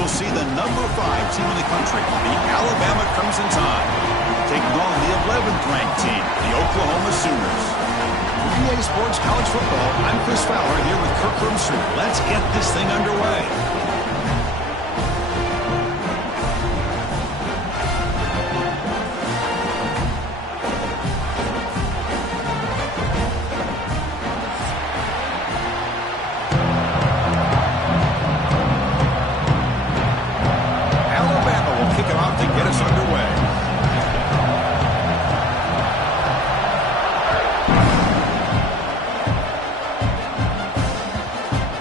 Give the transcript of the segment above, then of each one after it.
We'll see the number 5 team in the country, the Alabama Crimson Tide, taking on the 11th ranked team, the Oklahoma Sooners. For EA Sports College Football, I'm Chris Fowler here with Kirk Rumstree. Let's get this thing underway.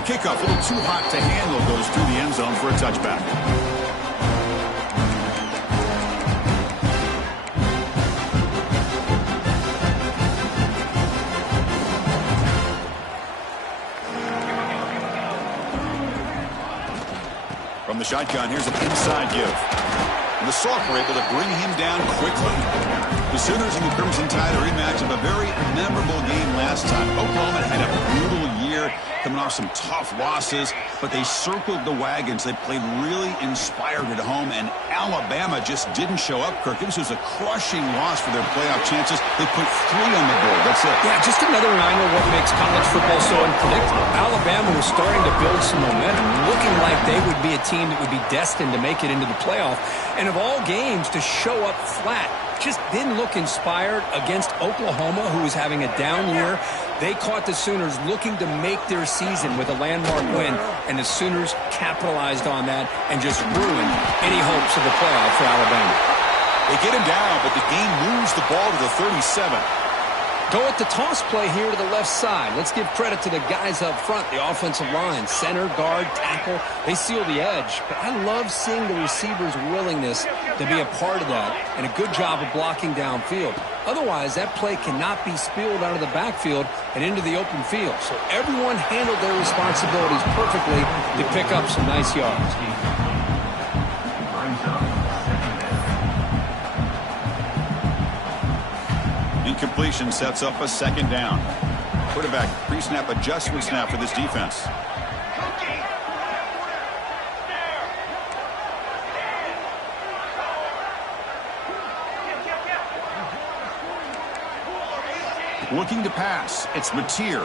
Kickoff, a little too hot to handle, goes through the end zone for a touchback. From the shotgun, here's an inside give. And the Soft were able to bring him down quickly. The Sooners and the Crimson Tide are a rematch of a very memorable game last time. Oklahoma had a brutal year, coming off some tough losses, but they circled the wagons. They played really inspired at home, and Alabama just didn't show up, Kirk. This was a crushing loss for their playoff chances. They put 3 on the board. That's it. Yeah, just another reminder of what makes college football so unpredictable. Alabama was starting to build some momentum, looking like they would be a team that would be destined to make it into the playoff. And of all games, to show up flat, just didn't look inspired against Oklahoma, who was having a down year. They caught the Sooners looking to make their season with a landmark win, and the Sooners capitalized on that and just ruined any hopes of the playoff for Alabama. They get him down, but the game moves the ball to the 37. Go with the toss play here to the left side. Let's give credit to the guys up front, the offensive line, center, guard, tackle. They seal the edge. But I love seeing the receiver's willingness to be a part of that and a good job of blocking downfield. Otherwise, that play cannot be spilled out of the backfield and into the open field. So everyone handled their responsibilities perfectly to pick up some nice yards. Incompletion sets up a second down. Quarterback pre-snap adjustment snap for this defense. Looking to pass, it's Mateer.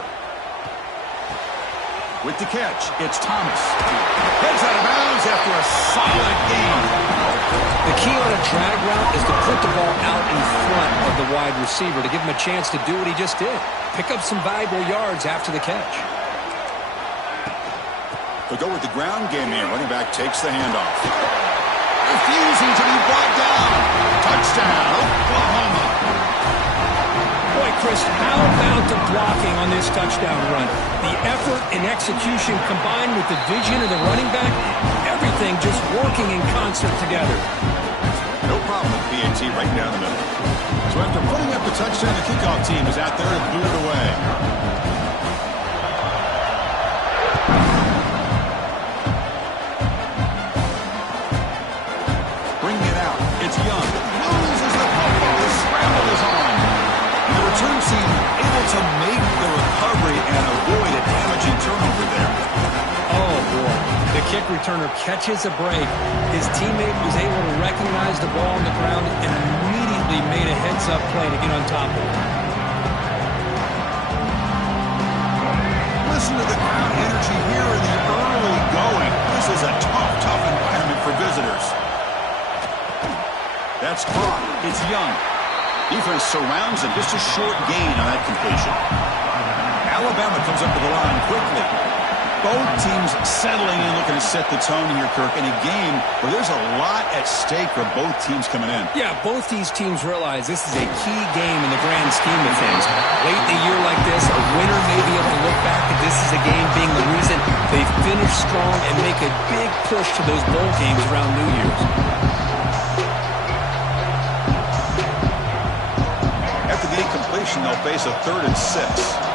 With the catch, it's Thomas. Heads out of bounds after a solid gain. The key on a drag route is to put the ball out in front of the wide receiver to give him a chance to do what he just did. Pick up some valuable yards after the catch. They'll go with the ground game here. Running back takes the handoff. Refusing to be brought down. Touchdown, Oklahoma. Boy, Chris, how about the blocking on this touchdown run? The effort and execution combined with the vision of the running back, everything just working in concert together. No problem with PAT right down the middle. So after putting up the touchdown, the kickoff team is out there to boot it away. Bringing it out, it's Young. Loses the football. The scramble is on. The return team able to make the recovery and avoid a damaging turnover there. Oh, boy. The kick returner catches a break. His teammate was able to recognize the ball on the ground and immediately made a heads-up play to get on top of it. Listen to the crowd energy here in the early going. This is a tough environment for visitors. That's caught. It's Young. Defense surrounds him. Just a short gain on that completion. Alabama comes up to the line quickly. Both teams settling in, looking to set the tone here, Kirk, in a game where there's a lot at stake for both teams coming in. Yeah, both these teams realize this is a key game in the grand scheme of things. Late in a year like this, a winner may be able to look back at this as a game being the reason they finish strong and make a big push to those bowl games around New Year's. After the incompletion, they'll face a 3rd and 6.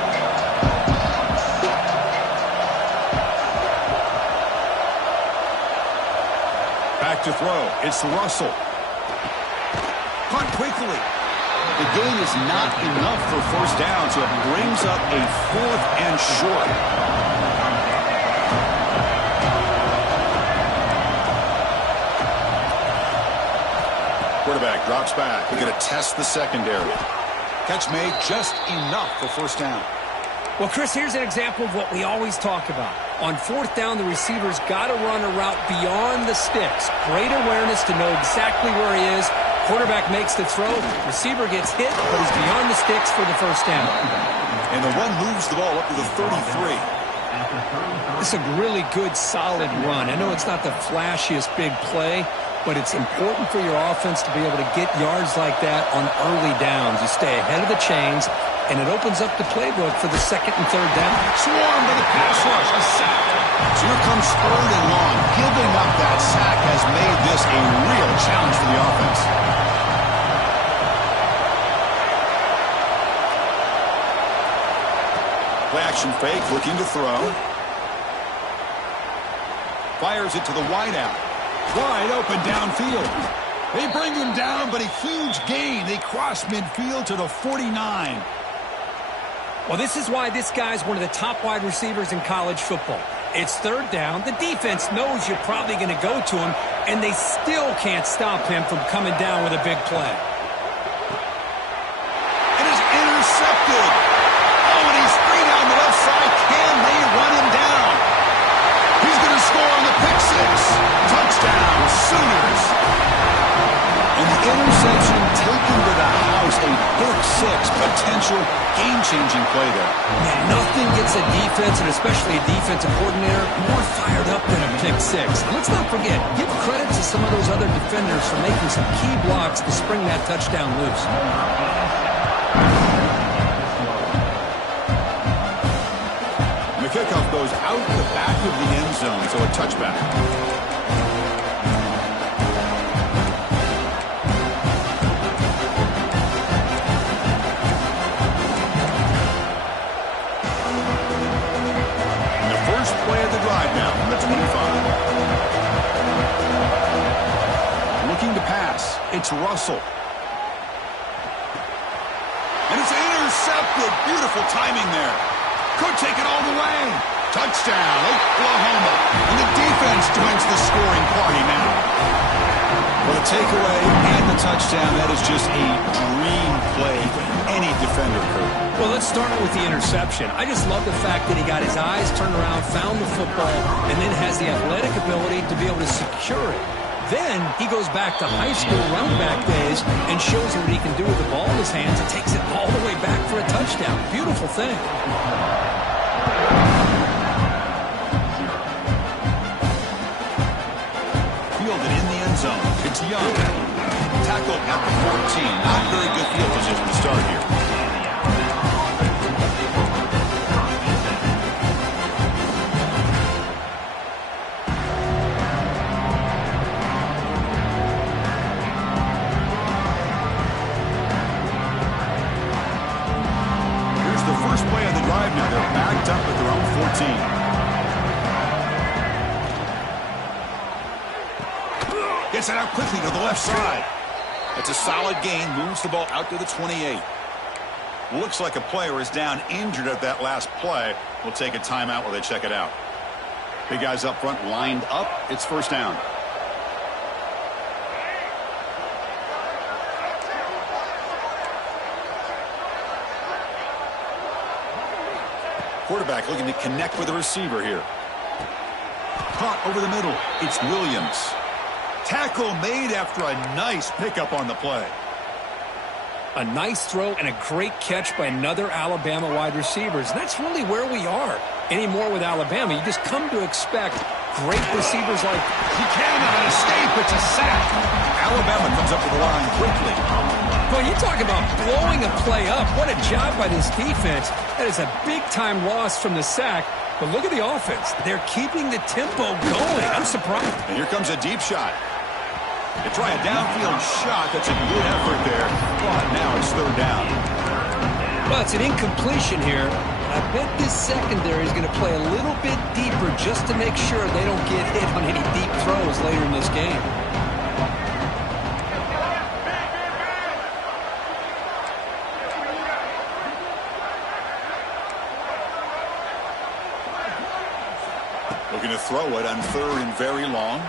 Back to throw. It's Russell. Caught quickly. The gain is not enough for first down, so it brings up a 4th and short. Quarterback drops back. They're going to test the secondary. Catch made just enough for first down. Well, Chris, here's an example of what we always talk about. On fourth down, the receiver's got to run a route beyond the sticks. Great awareness to know exactly where he is. Quarterback makes the throw. Receiver gets hit, but he's beyond the sticks for the first down. And the one moves the ball up to the 33. It's a really good, solid run. I know it's not the flashiest big play, but it's important for your offense to be able to get yards like that on early downs. You stay ahead of the chains, and it opens up the playbook for the second and third down. Swarm by the pass rush, a sack. So here comes third and long. Giving up that sack has made this a real challenge for the offense. Play action fake, looking to throw. Fires it to the wideout. Wide open downfield. They bring him down, but a huge gain. They cross midfield to the 49. Well, this is why this guy's one of the top wide receivers in college football. It's third down. The defense knows you're probably going to go to him, and they still can't stop him from coming down with a big play. It is intercepted. Oh, and he's free down the left side. Can they run him down? He's going to score on the pick six. Touchdown, Sooners. And the interception taken to the house, a pick six, potential game-changing play there. Yeah, nothing gets a defense, and especially a defensive coordinator, more fired up than a pick six. And let's not forget, give credit to some of those other defenders for making some key blocks to spring that touchdown loose. And the kickoff goes out the back of the end zone, so a touchback. Play of the drive now from the 25. Looking to pass. It's Russell. And it's intercepted. Beautiful timing there. Could take it all the way. Touchdown, Oklahoma. And the defense joins the scoring party now. For the takeaway and the touchdown, that is just a dream play for any defender, Kurt. Well, let's start with the interception. I just love the fact that he got his eyes turned around, found the football, and then has the athletic ability to be able to secure it. Then he goes back to high school running back days and shows you what he can do with the ball in his hands and takes it all the way back for a touchdown. Beautiful thing. Fielded in the end zone. It's Young. Tackled at the 14. Not very good field position to start here. Here's the first play of the drive now. They're backed up at their own 14. Gets it out quickly to the left side. It's a solid gain. Moves the ball out to the 28. Looks like a player is down injured at that last play. We'll take a timeout while they check it out. Big guys up front lined up. It's first down. Quarterback looking to connect with the receiver here. Caught over the middle. It's Williams. Tackle made after a nice pickup on the play. A nice throw and a great catch by another Alabama wide receivers. And that's really where we are anymore with Alabama. You just come to expect great receivers like he cannot escape. It's a sack. Alabama comes up to the line quickly. Well, you talk about blowing a play up. What a job by this defense. That is a big-time loss from the sack. But look at the offense. They're keeping the tempo going. I'm surprised. And here comes a deep shot. They try a downfield shot. That's a good effort there. But now it's third down. Well, it's an incompletion here. I bet this secondary is going to play a little bit deeper just to make sure they don't get hit on any deep throws later in this game. Looking to throw it on third and very long.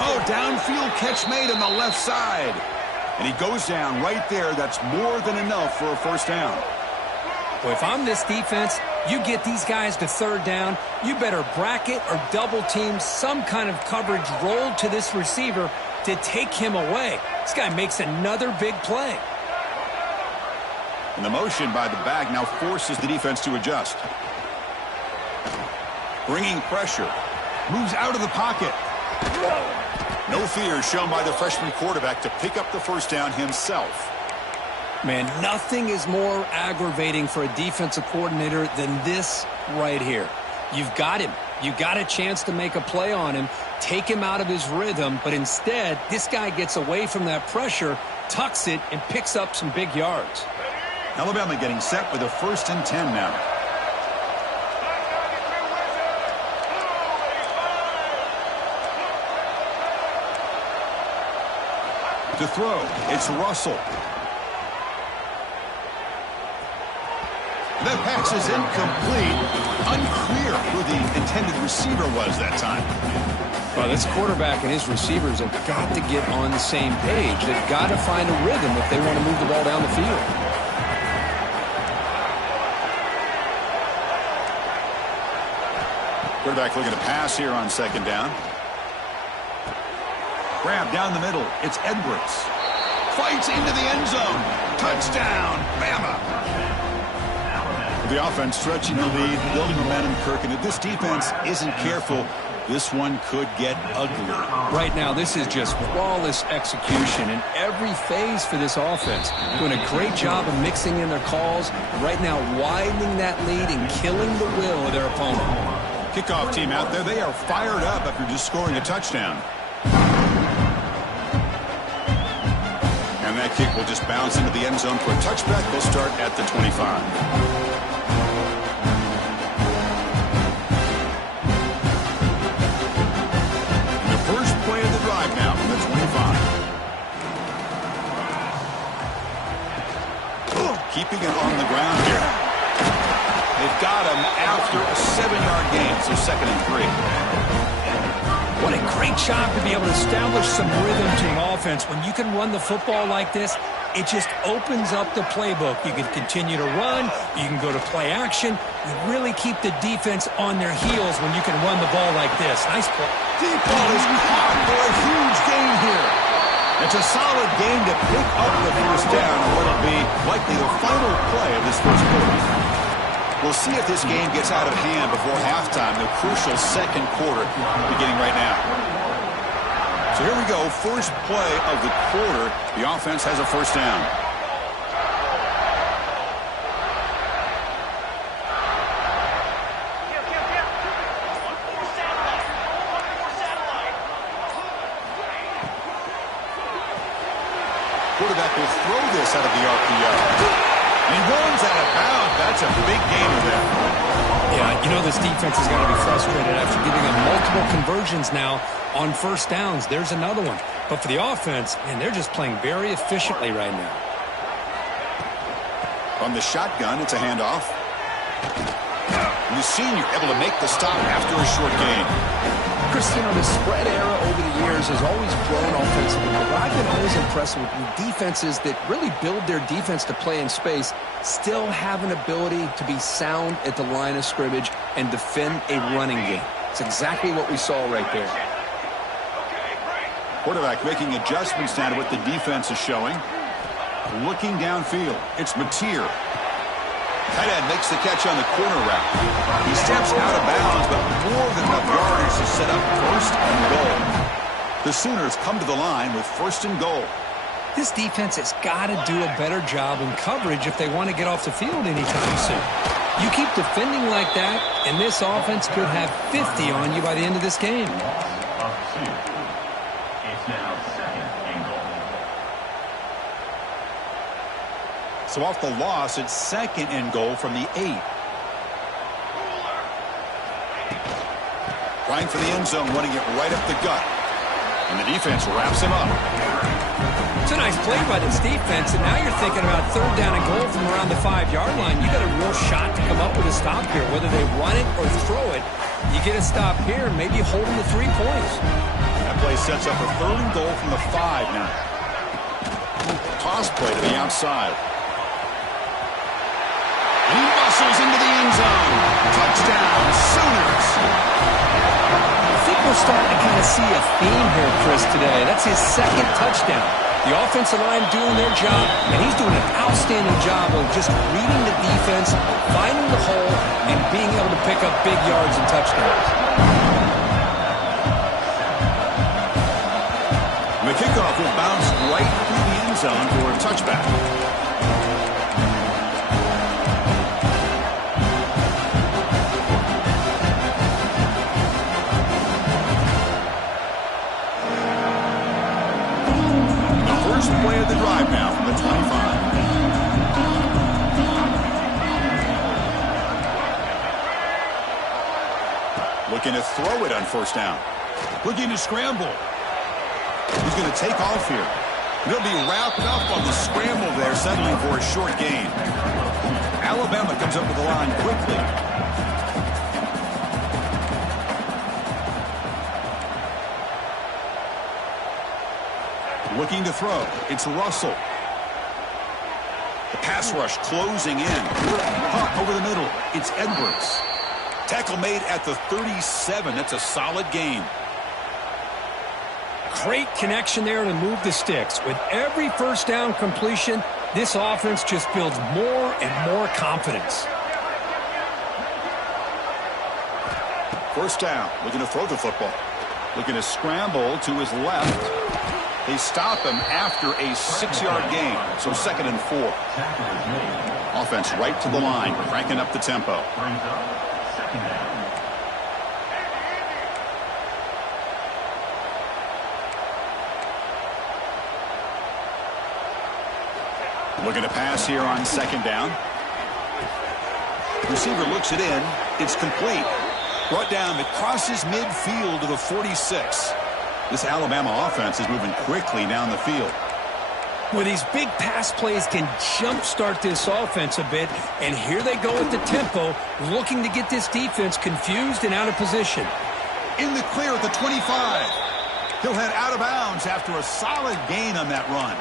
Oh, downfield catch made on the left side. And he goes down right there. That's more than enough for a first down. Well, if I'm this defense, you get these guys to third down, you better bracket or double team some kind of coverage rolled to this receiver to take him away. This guy makes another big play. And the motion by the back now forces the defense to adjust. Bringing pressure. Moves out of the pocket. No fear shown by the freshman quarterback to pick up the first down himself. Man, nothing is more aggravating for a defensive coordinator than this right here. You've got him. You've got a chance to make a play on him, take him out of his rhythm, but instead, this guy gets away from that pressure, tucks it, and picks up some big yards. Alabama getting set with a 1st and 10 now. To throw, it's Russell. That pass is incomplete. Unclear who the intended receiver was that time. Well, this quarterback and his receivers have got to get on the same page. They've got to find a rhythm if they want to move the ball down the field. Quarterback looking to pass here on 2nd down. Grab down the middle. It's Edwards. Fights into the end zone. Touchdown, Bama. The offense stretching the lead, building momentum, Kirk. And if this defense isn't careful, this one could get ugly. Right now, this is just flawless execution in every phase for this offense. Doing a great job of mixing in their calls. Right now, widening that lead and killing the will of their opponent. Kickoff team out there, they are fired up after just scoring a touchdown. And that kick will just bounce into the end zone for a touchback. They'll start at the 25. Keeping it on the ground here. They've got him after a 7-yard gain, so 2nd and 3. What a great job to be able to establish some rhythm to an offense. When you can run the football like this, it just opens up the playbook. You can continue to run. You can go to play action. You really keep the defense on their heels when you can run the ball like this. Nice play. Deep ball is caught for a huge gain here. It's a solid game to pick up the first down on what will be likely the final play of this first quarter. We'll see if this game gets out of hand before halftime, the crucial 2nd quarter beginning right now. So here we go, first play of the quarter. The offense has a first down. Quarterback will throw this out of the RPO. And he runs out of bounds. That's a big gain of that. Yeah, you know this defense has got to be frustrated after giving them multiple conversions now on first downs. There's another one. But for the offense, man, they're just playing very efficiently right now. From the shotgun, it's a handoff. And the senior able to make the stop after a short gain. Chris, you know, the spread era over the years has always grown offensively, but I've been always impressed with defenses that really build their defense to play in space, still have an ability to be sound at the line of scrimmage and defend a running game. It's exactly what we saw right there. Quarterback making adjustments now to what the defense is showing. Looking downfield, it's Mateer. Tight end makes the catch on the corner route. He steps out of bounds, but more than enough yardage to set up 1st and goal. The Sooners come to the line with 1st and goal. This defense has got to do a better job in coverage if they want to get off the field anytime soon. You keep defending like that, and this offense could have 50 on you by the end of this game. So off the loss, it's 2nd and goal from the 8. Trying for the end zone, running it right up the gut. And the defense wraps him up. It's a nice play by this defense, and now you're thinking about 3rd down and goal from around the 5-yard line. You got a real shot to come up with a stop here. Whether they run it or throw it, you get a stop here, maybe holding the 3 points. That play sets up a 3rd and goal from the 5 now. Toss play to the outside. And he muscles into the end zone. Touchdown, Sooners. I think we're starting to kind of see a theme here, Chris, today. That's his 2nd touchdown. The offensive line doing their job, and he's doing an outstanding job of just reading the defense, finding the hole, and being able to pick up big yards and touchdowns. The kickoff will bounce right through the end zone for a touchback. Play of the drive now from the 25. Looking to throw it on 1st down. Looking to scramble. He's going to take off here. He'll be wrapped up on the scramble there, settling for a short gain. Alabama comes up with the line quickly. Looking to throw. It's Russell. The pass rush closing in. Pump over the middle. It's Edwards. Tackle made at the 37. That's a solid gain. Great connection there to move the sticks. With every 1st down completion, this offense just builds more and more confidence. 1st down. Looking to throw the football. Looking to scramble to his left. They stop him after a 6-yard gain, so 2nd and 4. Offense right to the line, cranking up the tempo. Looking to pass here on 2nd down. Receiver looks it in. It's complete. Brought down, it crosses midfield to the 46. This Alabama offense is moving quickly down the field. Well, these big pass plays can jumpstart this offense a bit, and here they go with the tempo, looking to get this defense confused and out of position. In the clear at the 25. He'll head out of bounds after a solid gain on that run.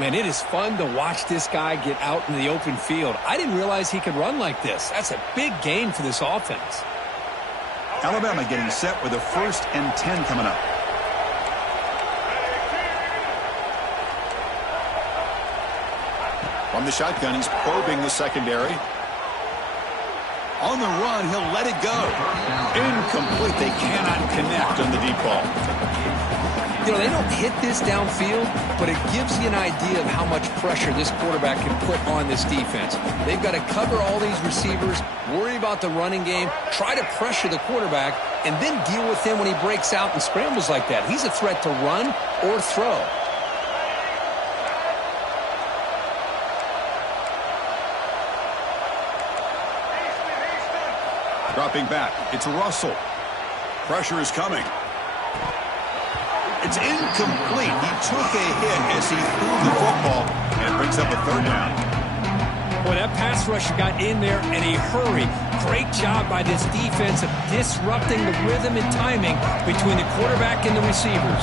Man, it is fun to watch this guy get out in the open field. I didn't realize he could run like this. That's a big gain for this offense. Alabama getting set with a 1st and 10 coming up. From the shotgun, he's probing the secondary. On the run, he'll let it go. Incomplete. They cannot connect on the deep ball. You know, they don't hit this downfield, but it gives you an idea of how much pressure this quarterback can put on this defense. They've got to cover all these receivers, worry about the running game, try to pressure the quarterback, and then deal with him when he breaks out and scrambles like that. He's a threat to run or throw. Dropping back, it's Russell. Pressure is coming. It's incomplete. He took a hit as he threw the football, and it brings up a 3rd down. Boy, that pass rush got in there in a hurry. Great job by this defense of disrupting the rhythm and timing between the quarterback and the receivers.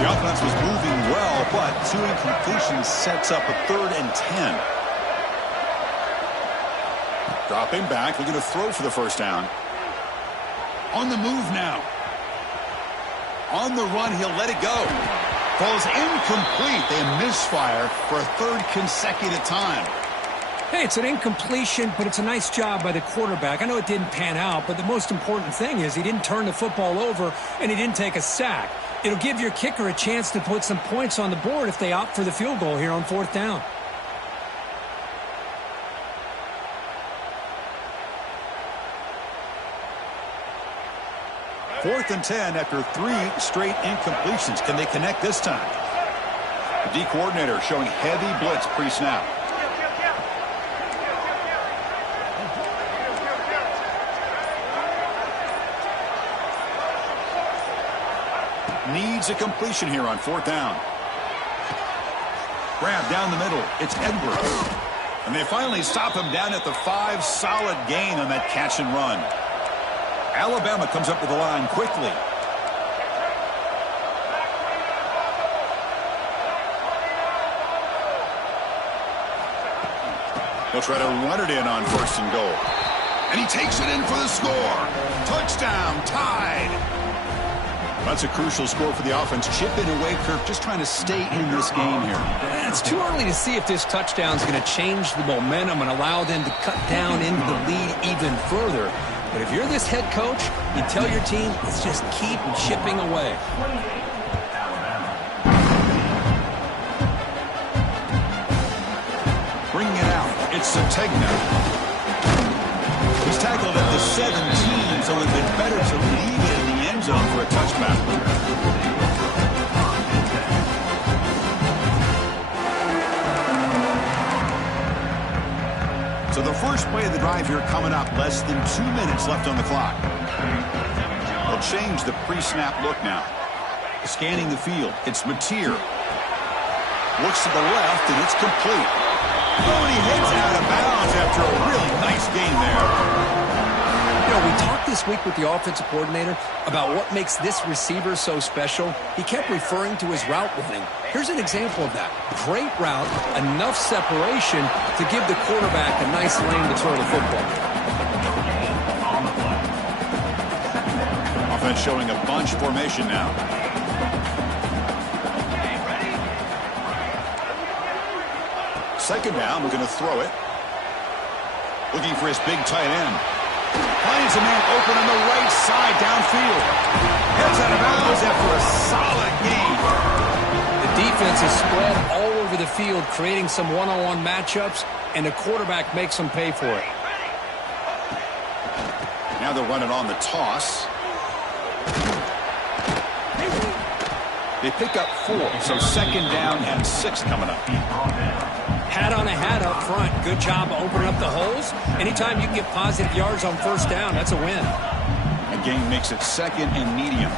The offense was moving well, but 2 incompletions sets up a 3rd and 10. Dropping back, looking to throw for the 1st down. On the move now. On the run, he'll let it go. Falls incomplete. They misfire for a 3rd consecutive time. Hey, it's an incompletion, but it's a nice job by the quarterback. I know it didn't pan out, but the most important thing is he didn't turn the football over and he didn't take a sack. It'll give your kicker a chance to put some points on the board if they opt for the field goal here on 4th down. Fourth and 10 after 3 straight incompletions. Can they connect this time? The D coordinator showing heavy blitz pre-snap. Needs a completion here on 4th down. Grab down the middle. It's Edwards. And they finally stop him down at the 5. Solid gain on that catch and run. Alabama comes up with the line quickly. He'll try to run it in on 1st and goal. And he takes it in for the score. Touchdown, tied. That's a crucial score for the offense. Chipping away, Kirk, just trying to stay in this game here. It's too early to see if this touchdown is going to change the momentum and allow them to cut down into the lead even further. But if you're this head coach, you tell your team, let's just keep chipping away. Bringing it out, it's Sategna. He's tackled at the 17, so it would have been better to leave it in the end zone for a touchback. So the first play of the drive here coming up, less than 2 minutes left on the clock. They'll change the pre-snap look now. Scanning the field, it's Mateer. Looks to the left, and it's complete. Oh, and he heads out of bounds after a really nice game there. You know, we talked this week with the offensive coordinator about what makes this receiver so special. He kept referring to his route running. Here's an example of that. Great route, enough separation to give the quarterback a nice lane to throw the football. Offense showing a bunch formation now. Second down, we're going to throw it. Looking for his big tight end. Finds a man open on the right side downfield. Heads out of bounds after a solid game. The defense is spread all over the field, creating some one-on-one matchups, and the quarterback makes them pay for it. Now they're running on the toss. They pick up 4, so second down and 6 coming up. Hat on a hat up front. Good job opening up the holes. Anytime you can get positive yards on first down, that's a win. Again, makes it second and medium.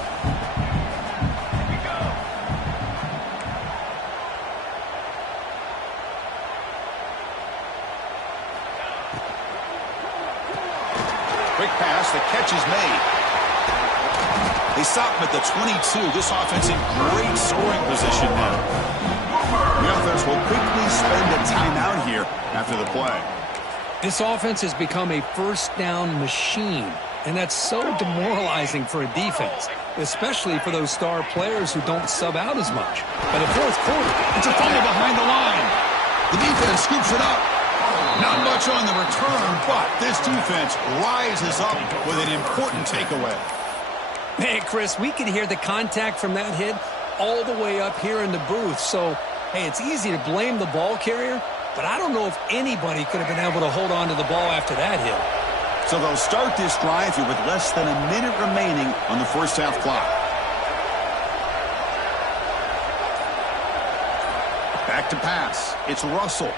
Quick pass, the catch is made. They stop him at the 22. This offense in great scoring position now. The offense will quickly spend a timeout here after the play. This offense has become a first down machine, and that's so demoralizing for a defense, especially for those star players who don't sub out as much. By the fourth quarter, it's a fumble behind the line. The defense scoops it up. Not much on the return, but this defense rises up with an important takeaway. Man, Chris, we could hear the contact from that hit all the way up here in the booth. So, hey, it's easy to blame the ball carrier, but I don't know if anybody could have been able to hold on to the ball after that hit. So they'll start this drive here with less than a minute remaining on the first half clock. Back to pass. It's Russell.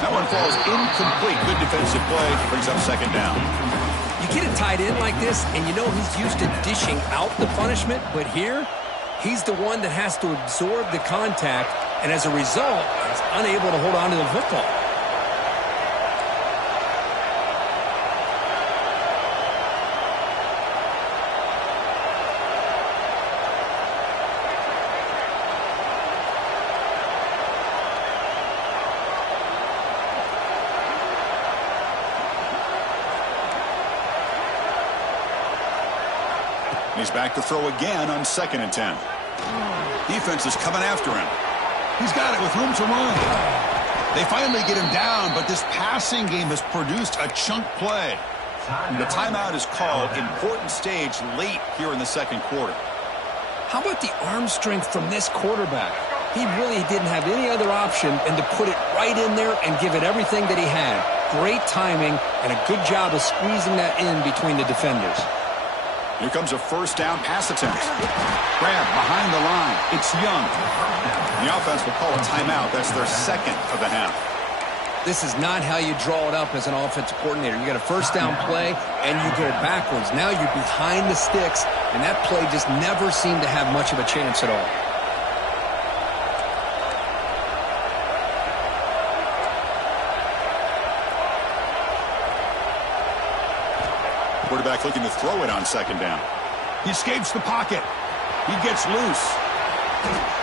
That one falls incomplete. Good defensive play. Brings up second down. You get a tight end like this, and you know he's used to dishing out the punishment, but here, he's the one that has to absorb the contact, and as a result, he's unable to hold on to the football. He's back to throw again on 2nd and 10. Defense is coming after him. He's got it with room to run. They finally get him down, but this passing game has produced a chunk play. The timeout is called. Important stage late here in the second quarter. How about the arm strength from this quarterback? He really didn't have any other option than to put it right in there and give it everything that he had. Great timing and a good job of squeezing that in between the defenders. Here comes a first down pass attempt. Grab behind the line. It's Young. The offense will call a timeout. That's their second of the half. This is not how you draw it up as an offensive coordinator. You got a first down play, and you go backwards. Now you're behind the sticks, and that play just never seemed to have much of a chance at all. Quarterback looking to throw it on second down. He escapes the pocket. He gets loose.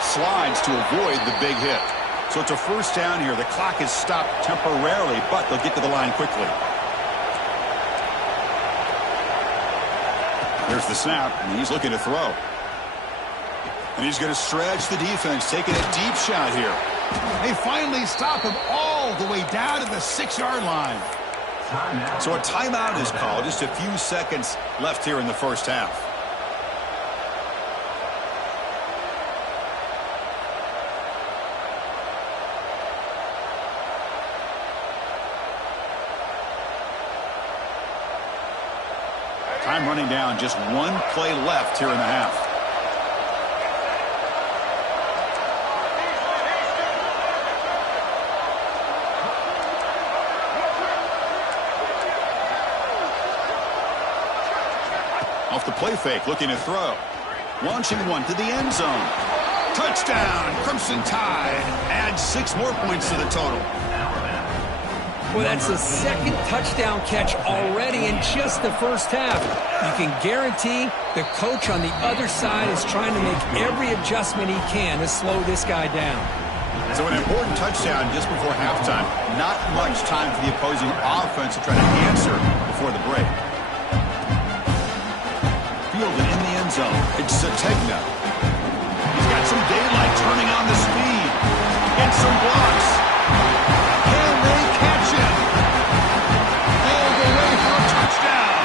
Slides to avoid the big hit. So it's a first down here. The clock is stopped temporarily, but they'll get to the line quickly. There's the snap, and he's looking to throw. And he's going to stretch the defense, taking a deep shot here. They finally stop him all the way down to the 6-yard line. So a timeout is called. Just a few seconds left here in the first half. Time running down, just one play left here in the half. Off the play fake, looking to throw. Launching one to the end zone. Touchdown, Crimson Tide. Adds 6 more points to the total. Well, that's the second touchdown catch already in just the first half. You can guarantee the coach on the other side is trying to make every adjustment he can to slow this guy down. So an important touchdown just before halftime. Not much time for the opposing offense to try to answer before the break. Fielded in the end zone. It's Sategna. He's got some daylight, turning on the speed. Gets some blocks. Can they catch him? All the way for a touchdown.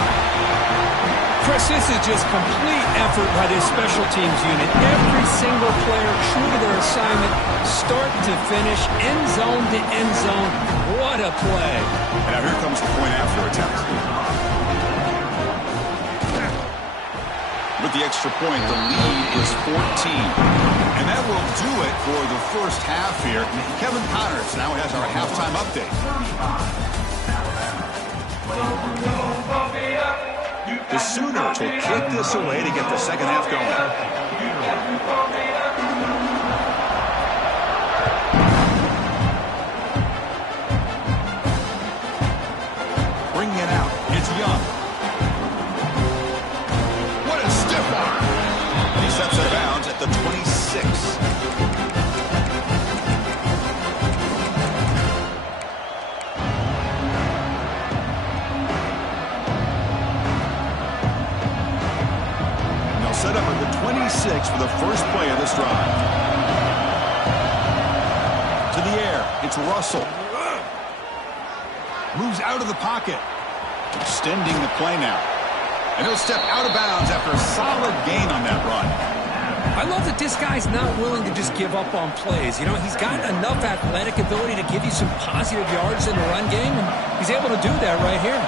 Chris, this is just complete effort by this special teams unit. Every single player true to their assignment, start to finish, end zone to end zone. What a play. And now here comes the point after attempt. With the extra point, the lead is 14. And that will do it for the first half here. Kevin Connors now has our halftime update. The Sooners will kick this away to get the second half going. Bringing it out. It's Young. Steps out of bounds at the 26. They'll set up at the 26 for the first play of this drive. To the air, it's Russell. Moves out of the pocket. Extending the play now. And he'll step out of bounds after a solid gain on that run. I love that this guy's not willing to just give up on plays. You know, he's got enough athletic ability to give you some positive yards in the run game, and he's able to do that right here.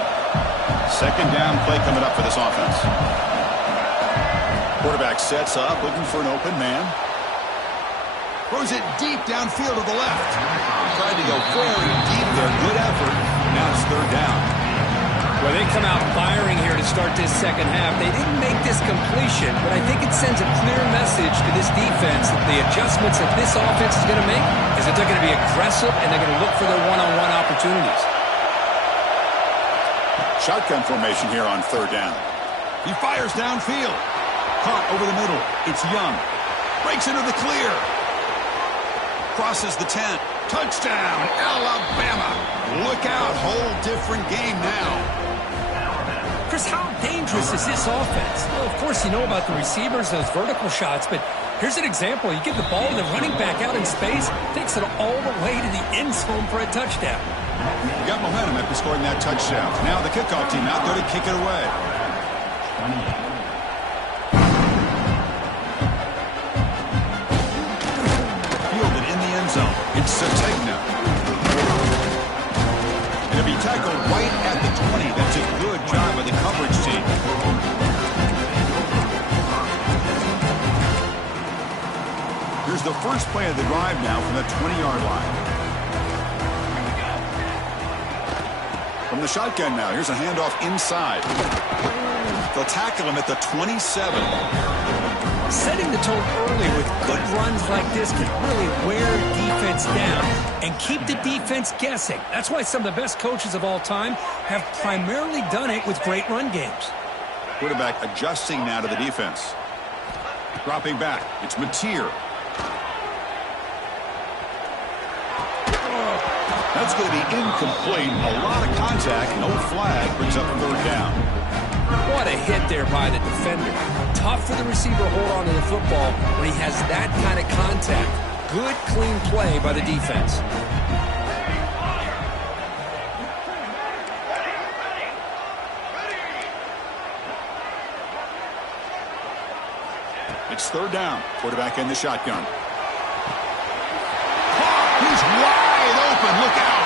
Second down play coming up for this offense. Quarterback sets up, looking for an open man. Throws it deep downfield to the left. Tried to go very deep there. Good effort. Now it's third down. Well, they come out firing here to start this second half. They didn't make this completion, but I think it sends a clear message to this defense that the adjustments that this offense is going to make is that they're going to be aggressive and they're going to look for their one-on-one opportunities. Shotgun formation here on third down. He fires downfield. Caught over the middle. It's Young. Breaks into the clear. Crosses the 10. Touchdown, Alabama. Look out. Whole different game now. Chris, how dangerous is this offense? Well, of course, you know about the receivers, those vertical shots, but here's an example. You give the ball to the running back out in space, takes it all the way to the end zone for a touchdown. You got momentum after scoring that touchdown. Now the kickoff team out there to kick it away. Fielded in the end zone. It's Sategna. It'll be tackled right at the 20. That's a good job by the coverage team. Here's the first play of the drive now from the 20-yard line. From the shotgun now, here's a handoff inside. They'll tackle him at the 27. Setting the tone early with good runs like this can really wear defense down and keep the defense guessing. That's why some of the best coaches of all time have primarily done it with great run games. Quarterback adjusting now to the defense. Dropping back, it's Mateer. That's going to be incomplete. A lot of contact, no flag, brings up a third down. What a hit there by the defender. Tough for the receiver to hold on to the football when he has that kind of contact. Good, clean play by the defense. It's third down. Quarterback in the shotgun. He's wide open. Look out.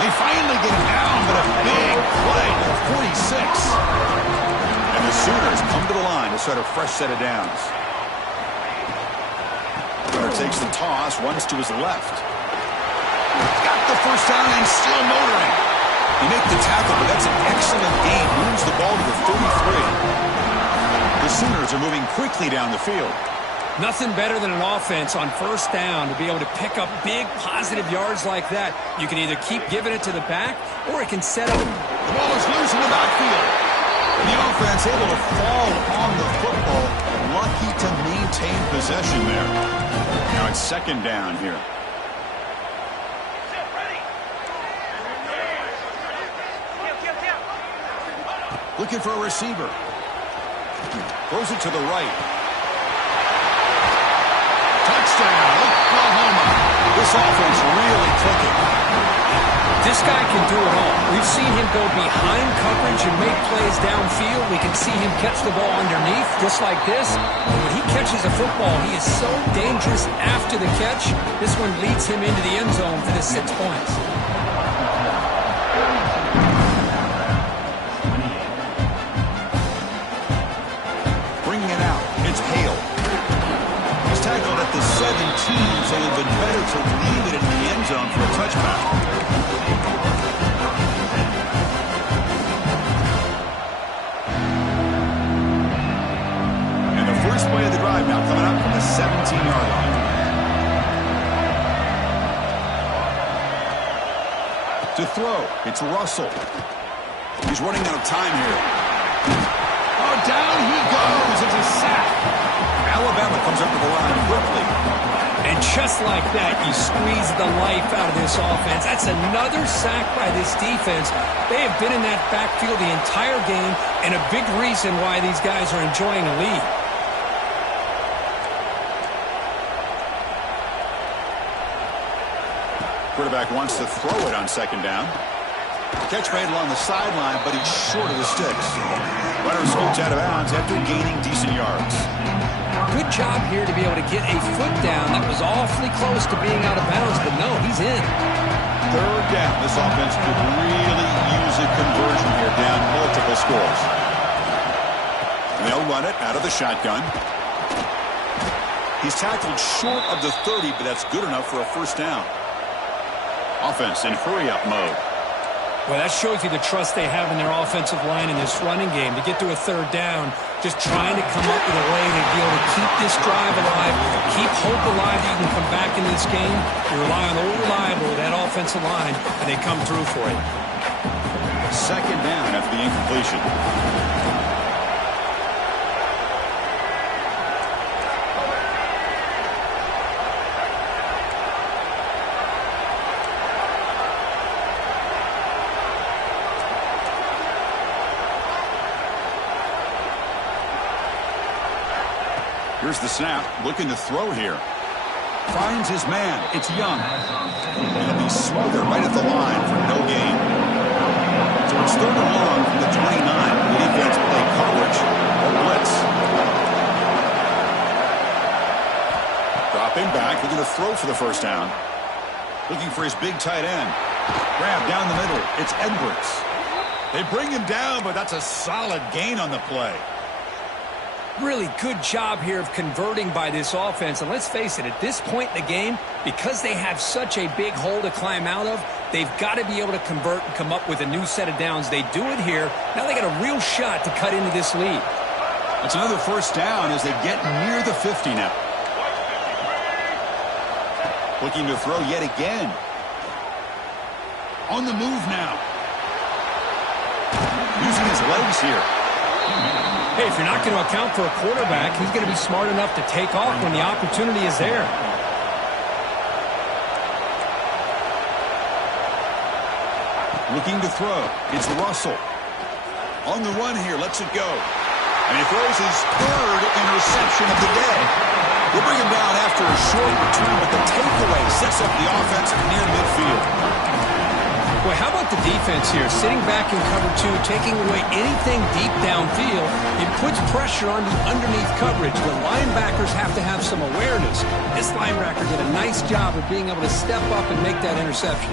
They finally get him down, but a big play to 46. And the Sooners come to the line to start a fresh set of downs. Runner takes the toss, runs to his left. Got the first down and still motoring. He makes the tackle, but that's an excellent gain. Moves the ball to the 33. The Sooners are moving quickly down the field. Nothing better than an offense on first down to be able to pick up big positive yards like that. You can either keep giving it to the back or it can set up. The ball is loose in the backfield. The offense able to fall on the football. Lucky to maintain possession there. Now it's second down here. Looking for a receiver. Throws it to the right. Touchdown, Oklahoma. This offense really clicking. This guy can do it all. We've seen him go behind coverage and make plays downfield. We can see him catch the ball underneath just like this. And when he catches a football, he is so dangerous after the catch. This one leads him into the end zone for the 6 points. Tackled at the 17, so it would have been better to leave it in the end zone for a touchback. And the first play of the drive now coming up from the 17-yard line. To throw, it's Russell. He's running out of time here. Oh, down he goes. It's a sack. Alabama comes up to the line quickly. And just like that, you squeeze the life out of this offense. That's another sack by this defense. They have been in that backfield the entire game, and a big reason why these guys are enjoying a lead. Quarterback wants to throw it on second down. Catch made along the sideline, but he's short of the sticks. Runner scoots out of bounds after gaining decent yards. Good job here to be able to get a foot down. That was awfully close to being out of bounds, but no, he's in. Third down. This offense could really use a conversion here, down multiple scores. And they'll run it out of the shotgun. He's tackled short of the 30, but that's good enough for a first down. Offense in hurry-up mode. Well, that shows you the trust they have in their offensive line in this running game. To get to a third down, just trying to come up with a way to be able to keep this drive alive, keep hope alive that you can come back in this game. You rely on the reliable, that offensive line, and they come through for it. Second down after the incompletion. Here's the snap, looking to throw here. Finds his man. It's Young. He'll be smothered right at the line for no gain. So it's third and long from the 29. The defense play coverage or blitz. Dropping back, looking to throw for the first down. Looking for his big tight end. Grab down the middle. It's Edwards. They bring him down, but that's a solid gain on the play. Really good job here of converting by this offense. And let's face it, at this point in the game, because they have such a big hole to climb out of, they've got to be able to convert and come up with a new set of downs. They do it here. Now they got a real shot to cut into this lead. It's another first down as they get near the 50 now. Looking to throw yet again. On the move now. Using his legs here. Hey, if you're not going to account for a quarterback, he's going to be smart enough to take off when the opportunity is there. Looking to throw. It's Russell. On the run here, lets it go. And he throws his third interception of the day. We'll bring him down after a short return, but the takeaway sets up the offense near midfield. Well, how about the defense here? Sitting back in cover two, taking away anything deep downfield. It puts pressure on the underneath coverage. The linebackers have to have some awareness. This linebacker did a nice job of being able to step up and make that interception.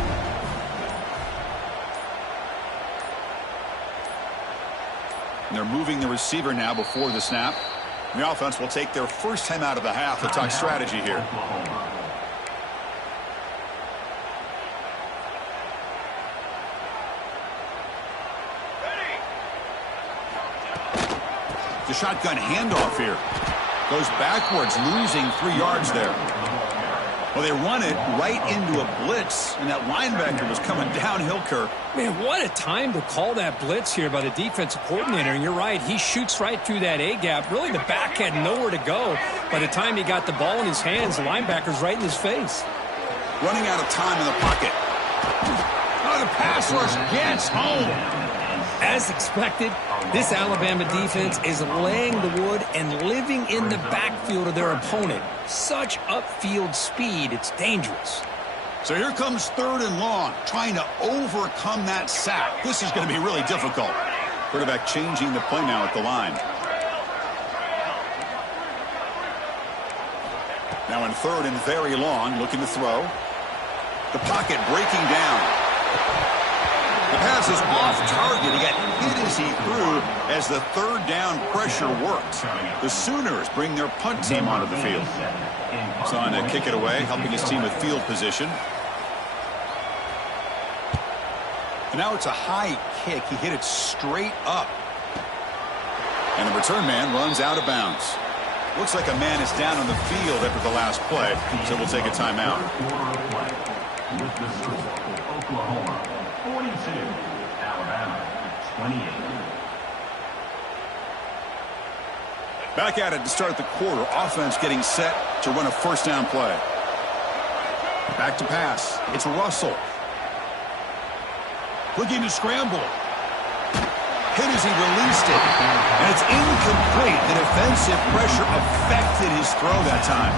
And they're moving the receiver now before the snap. The offense will take their first time out of the half to talk strategy here. The shotgun handoff here. Goes backwards, losing 3 yards there. Well, they run it right into a blitz, and that linebacker was coming downhill, Kirk. Man, what a time to call that blitz here by the defensive coordinator. And you're right, he shoots right through that A-gap. Really, the back had nowhere to go. By the time he got the ball in his hands, the linebacker's right in his face. Running out of time in the pocket. Oh, the pass rush gets home. As expected, this Alabama defense is laying the wood and living in the backfield of their opponent. Such upfield speed, it's dangerous. So here comes 3rd and long, trying to overcome that sack. This is going to be really difficult. Quarterback changing the play now at the line. Now in 3rd and very long, looking to throw. The pocket breaking down. The pass is off target. He got hit as he threw as the 3rd down pressure worked. The Sooners bring their punt team onto the field. He's on to kick it away, helping his team with field position. And now it's a high kick. He hit it straight up. And the return man runs out of bounds. Looks like a man is down on the field after the last play, so we'll take a timeout. Oklahoma. 42, Alabama, 28. Back at it to start the quarter. Offense getting set to run a first down play. Back to pass. It's Russell. Looking to scramble. Hit as he released it. And it's incomplete. The defensive pressure affected his throw that time.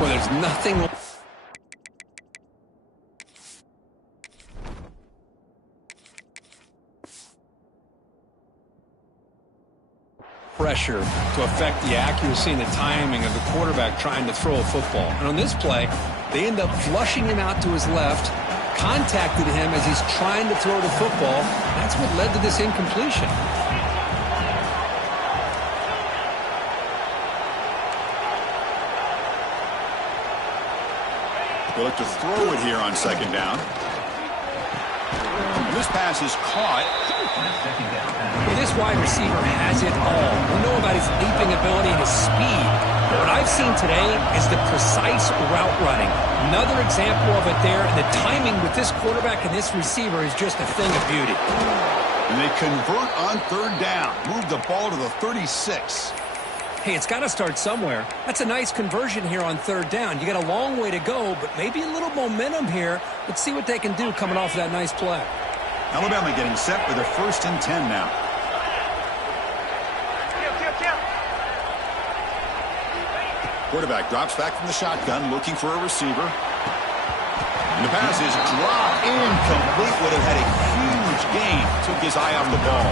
Well, there's nothing... pressure to affect the accuracy and the timing of the quarterback trying to throw a football. And on this play, they end up flushing him out to his left, contacted him as he's trying to throw the football. That's what led to this incompletion. They look to throw it here on 2nd down. And this pass is caught. Well, this wide receiver has it all. We know about his leaping ability and his speed. But what I've seen today is the precise route running. Another example of it there. And the timing with this quarterback and this receiver is just a thing of beauty. And they convert on 3rd down. Move the ball to the 36. Hey, it's got to start somewhere. That's a nice conversion here on 3rd down. You got a long way to go, but maybe a little momentum here. Let's see what they can do coming off that nice play. Alabama getting set for their 1st and 10 now. Quarterback drops back from the shotgun, looking for a receiver. And the pass is dropped incomplete. Would have had a huge gain. Took his eye off the ball.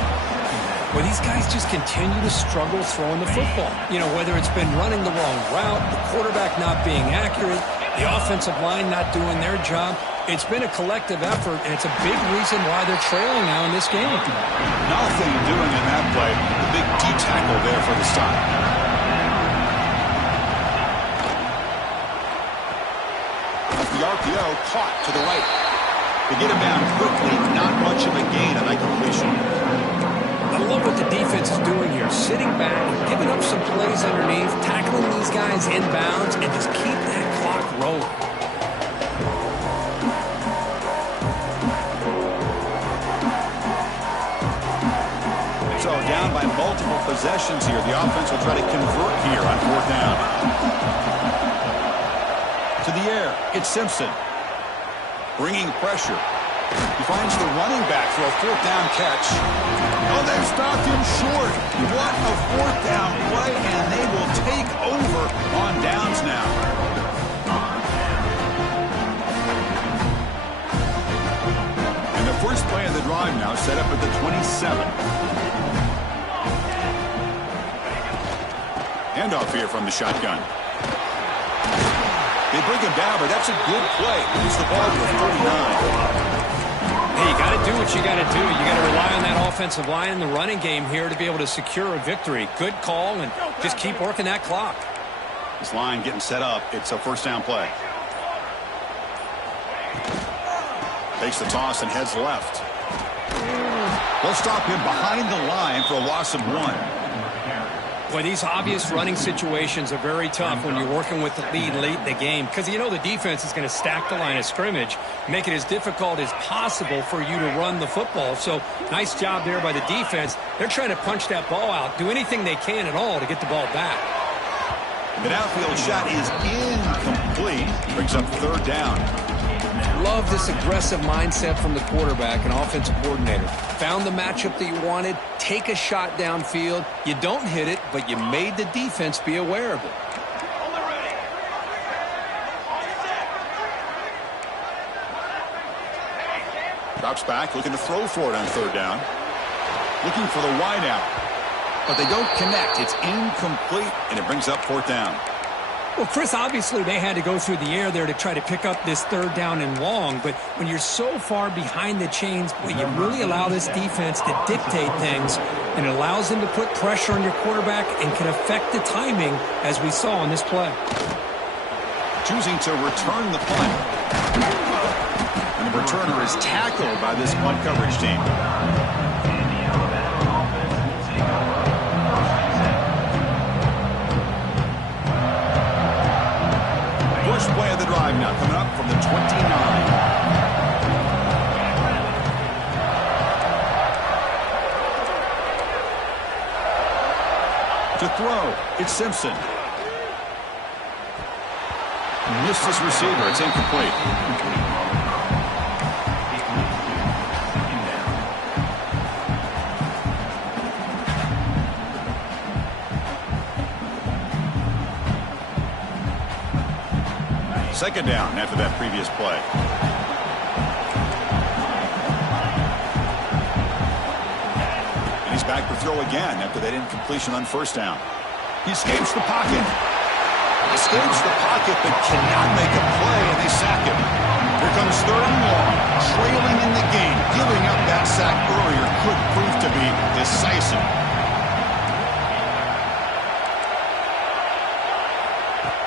Well, these guys just continue to struggle throwing the football. You know, whether it's been running the wrong route, the quarterback not being accurate, the offensive line not doing their job. It's been a collective effort, and it's a big reason why they're trailing now in this game. Nothing doing in that play. The big D-tackle there for the stop. The RPO caught to the right. They get him down quickly. Not much of a gain on that completion. I love what the defense is doing here. Sitting back, giving up some plays underneath, tackling these guys inbounds, and just keep that clock rolling. So down by multiple possessions here. The offense will try to convert here on 4th down. To the air, it's Simpson. Bringing pressure. He finds the running back for a fourth down catch. Oh, they've stopped him short. What a fourth down play, and they will take over on downs now. And the first play of the drive now set up at the 27. Handoff here from the shotgun. They bring him down, but that's a good play. Moves the ball to the 39. Hey, you got to do what you got to do. You got to rely on that offensive line in the running game here to be able to secure a victory. Good call, and just keep working that clock. This line getting set up. It's a first down play. Takes the toss and heads left. They'll stop him behind the line for a loss of 1. Boy, these obvious running situations are very tough when you're working with the lead late in the game because you know the defense is going to stack the line of scrimmage, make it as difficult as possible for you to run the football. So nice job there by the defense. They're trying to punch that ball out, do anything they can at all to get the ball back. The downfield shot is incomplete. Brings up third down. Love this aggressive mindset from the quarterback and offensive coordinator. Found the matchup that you wanted, take a shot downfield. You don't hit it, but you made the defense be aware of it. Drops back, looking to throw for it on third down. Looking for the wide out. But they don't connect. It's incomplete, and it brings up fourth down. Well, Chris, obviously they had to go through the air there to try to pick up this third down and long, but when you're so far behind the chains, boy, you really allow this defense to dictate things, and it allows them to put pressure on your quarterback and can affect the timing, as we saw in this play. Choosing to return the punt. And the returner is tackled by this punt coverage team. First play of the drive now coming up from the 29. To throw, it's Simpson. Missed his receiver. It's incomplete. Second down after that previous play. And he's back to throw again after that incompletion on first down. He escapes the pocket. Escapes the pocket but cannot make a play, and they sack him. Here comes third and long. Trailing in the game. Giving up that sack earlier could prove to be decisive.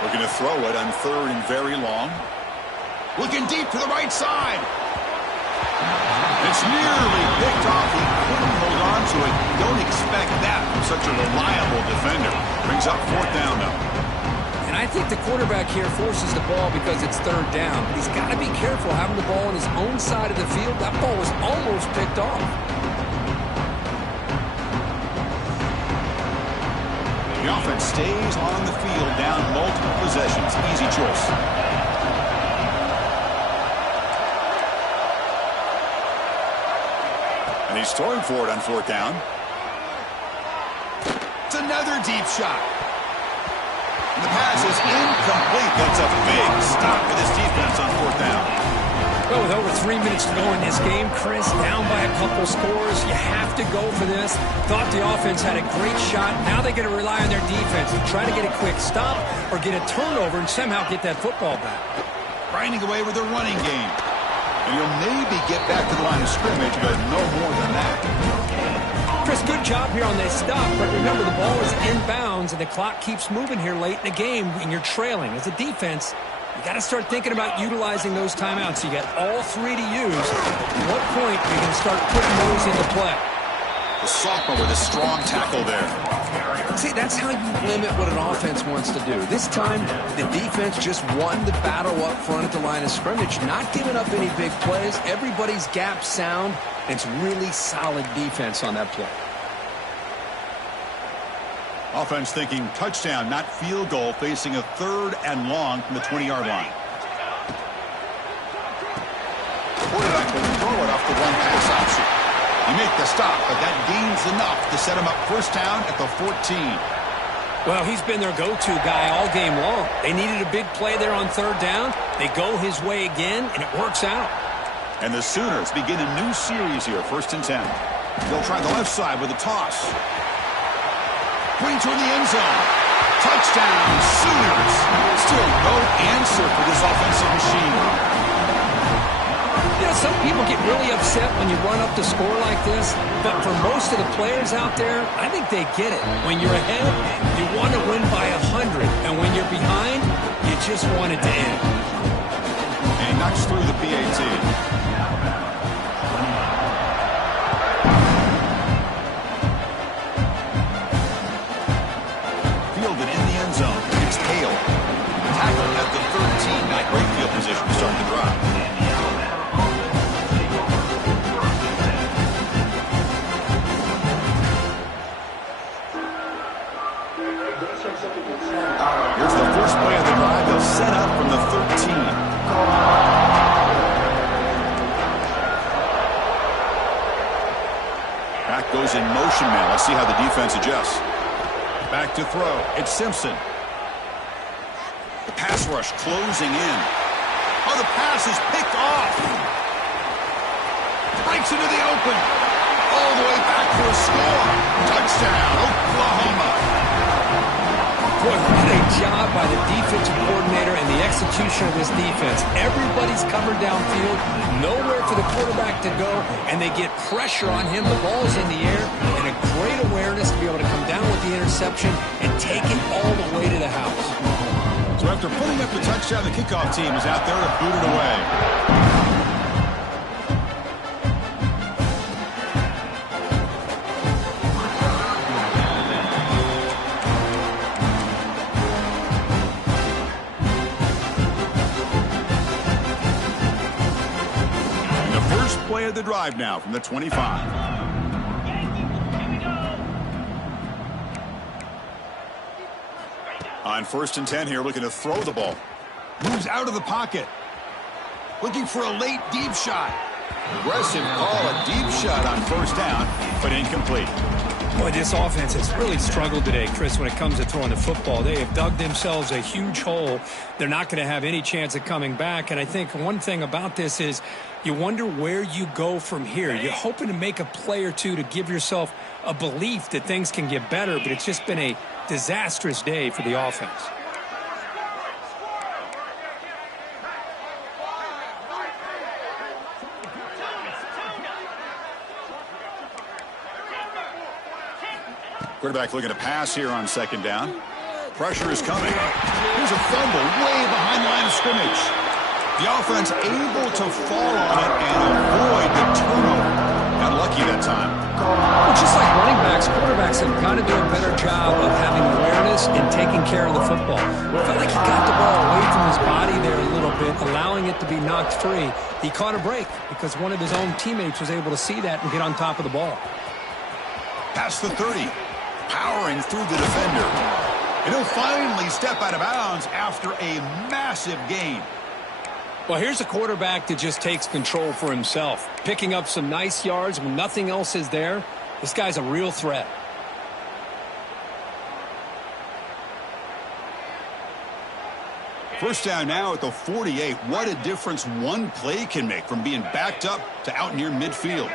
Looking to throw it on third and very long. Looking deep to the right side. It's nearly picked off. He couldn't hold on to it. Don't expect that from such a reliable defender. Brings up fourth down, though. And I think the quarterback here forces the ball because it's third down. But he's got to be careful having the ball on his own side of the field. That ball was almost picked off. The offense stays on the field down multiple possessions. Easy choice. And he's throwing for it on fourth down. It's another deep shot. And the pass is incomplete. That's a big stop for this defense on fourth down. Well, with over 3 minutes to go in this game, Chris, down by a couple scores, you have to go for this. Thought the offense had a great shot. Now they got to rely on their defense to try to get a quick stop or get a turnover and somehow get that football back. Grinding away with the running game. And you'll maybe get back to the line of scrimmage, but no more than that. Chris, good job here on this stop, but remember the ball is inbounds and the clock keeps moving here late in the game when you're trailing. As a defense, you got to start thinking about utilizing those timeouts. You got all three to use. At what point are you going to start putting those into play? The sophomore with a strong tackle there. See, that's how you limit what an offense wants to do. This time, the defense just won the battle up front at the line of scrimmage, not giving up any big plays. Everybody's gap sound, and it's really solid defense on that play. Offense thinking touchdown, not field goal, facing a third and long from the 20-yard line. Quarterback will throw it off the one-pass option. You make the stop, but that gains enough to set him up first down at the 14. Well, he's been their go-to guy all game long. They needed a big play there on third down. They go his way again, and it works out. And the Sooners begin a new series here, 1st and 10. They'll try the left side with a toss. Pointing toward the end zone. Touchdown, Sooners. Still no answer for this offensive machine. You know, some people get really upset when you run up the score like this, but for most of the players out there, I think they get it. When you're ahead, you want to win by 100, and when you're behind, you just want it to end. And he knocks through the PAT. Fielded in the end zone. It's Hale. Tackled at the 13. Not great field position to start the drive. Here's the first play of the drive. They'll set up from the 13. Back goes in motion now. Let's see how the defense adjusts. Back to throw. It's Simpson. The pass rush closing in. Oh, the pass is picked off. Breaks into the open. All the way back for a score. Touchdown, Oklahoma. Boy, what a job by the defensive coordinator and the execution of this defense. Everybody's covered downfield, nowhere for the quarterback to go, and they get pressure on him. The ball's in the air, and a great awareness to be able to come down with the interception and take it all the way to the house. So after putting up the touchdown, the kickoff team is out there to boot it away. Play of the drive now from the 25. On 1st and 10 here, looking to throw the ball. Moves out of the pocket. Looking for a late deep shot. Aggressive call, a deep shot on 1st down, but incomplete. Boy, this offense has really struggled today, Chris, when it comes to throwing the football. They have dug themselves a huge hole. They're not going to have any chance of coming back. And I think one thing about this is you wonder where you go from here. You're hoping to make a play or two to give yourself a belief that things can get better, but it's just been a disastrous day for the offense. Quarterback looking to pass here on 2nd down. Pressure is coming. Here's a fumble way behind the line of scrimmage. The offense able to fall on it and avoid the turnover. Got lucky that time. Well, just like running backs, quarterbacks have got to do a better job of having awareness and taking care of the football. I felt like he got the ball away from his body there a little bit, allowing it to be knocked free. He caught a break because one of his own teammates was able to see that and get on top of the ball. Past the 30. Powering through the defender. And he'll finally step out of bounds after a massive gain. Well, here's a quarterback that just takes control for himself. Picking up some nice yards when nothing else is there. This guy's a real threat. First down now at the 48. What a difference one play can make from being backed up to out near midfield.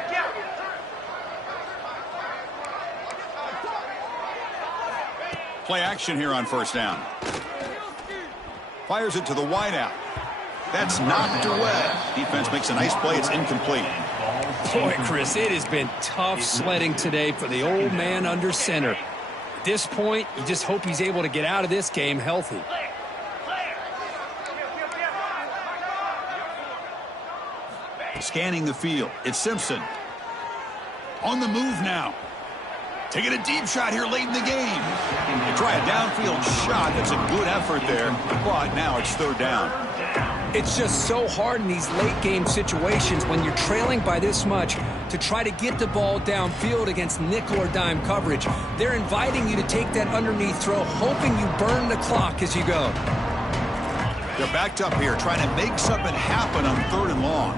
Play action here on 1st down. Fires it to the wideout. That's knocked away. Defense makes a nice play. It's incomplete. Boy, Chris, it has been tough sledding today for the old man under center. At this point, you just hope he's able to get out of this game healthy. Scanning the field. It's Simpson. On the move now. Taking a deep shot here late in the game. They try a downfield shot. That's a good effort there. But now it's 3rd down. It's just so hard in these late game situations when you're trailing by this much to try to get the ball downfield against nickel or dime coverage. They're inviting you to take that underneath throw, hoping you burn the clock as you go. They're backed up here, trying to make something happen on 3rd and long.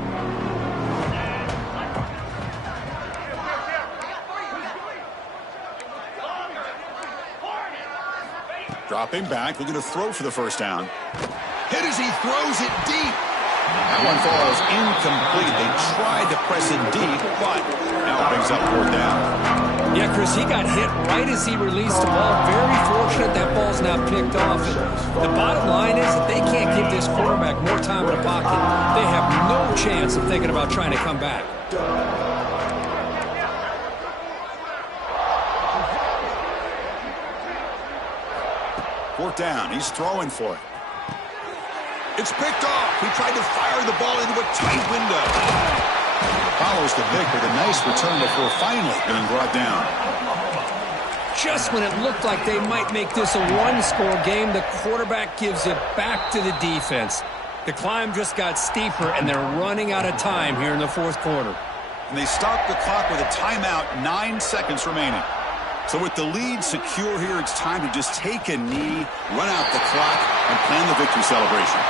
Dropping back, looking to throw for the first down. Hit as he throws it deep. That one falls incomplete. They tried to press it deep, but now it brings up 4th down. Yeah, Chris, he got hit right as he released the ball. Very fortunate that ball's now picked off. And the bottom line is that they can't give this quarterback more time in the pocket. They have no chance of thinking about trying to come back. 4th down. He's throwing for it. It's picked off. He tried to fire the ball into a tight window. Follows the pick with a nice return before finally being brought down. Just when it looked like they might make this a one-score game, the quarterback gives it back to the defense. The climb just got steeper, and they're running out of time here in the 4th quarter. And they start the clock with a timeout, 9 seconds remaining. So with the lead secure here, it's time to just take a knee, run out the clock, and plan the victory celebration.